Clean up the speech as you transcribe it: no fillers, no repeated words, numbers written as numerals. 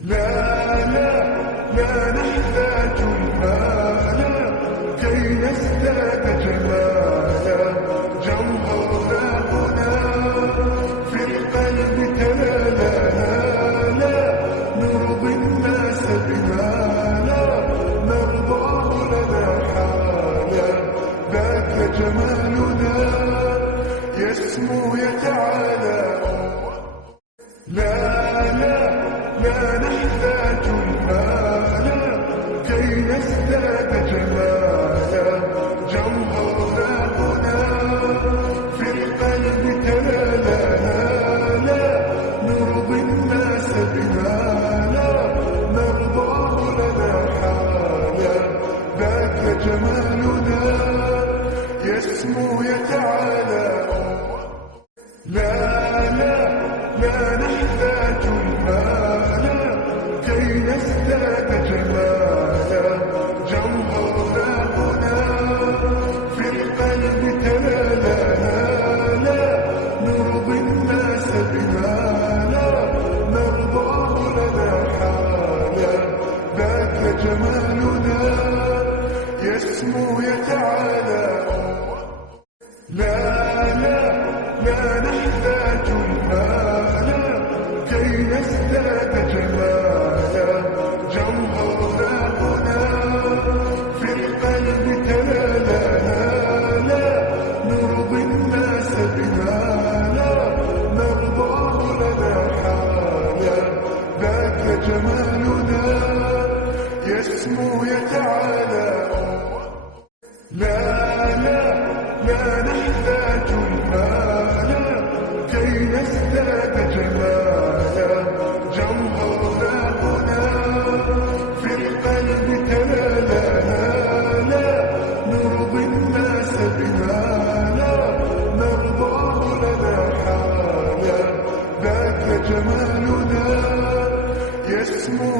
لا لا لا نحتاج المال كي نزداد جمالا. جوهرنا هنا في القلب تلالا، نرضي الناس بما لا نرضاه لنا حالا. ذاك جمالنا يسمو يتعالى. لا لا لا نحتاج المال كي نزداد جمالا. جوهرنا هنا في القلب تلالا، نرضي الناس بما لا نرضاه لنا حالا. ذاك جمالنا يسمو يتعالى. لا لا لا نحتاج المال كي نزداد جمالا. جوهرنا هنا في القلب تلالا، نرضي الناس بما لا نرضاه لنا حالا. ذاك جمالنا يسمو يتعالى. لا لا لا نحتاج المال كي نزداد جمالا. جوهرنا هنا في القلب تلالا، نرضي الناس بما لا نرضاه لنا حالا. ذاك جمالنا يسمو يتعالى. لا لا لا نحتاج المال كي نزداد جمالا. جوهرنا هنا في القلب تلالا، نرضي الناس بما لا نرضاه لنا حالا. ذاك جمالنا يسمو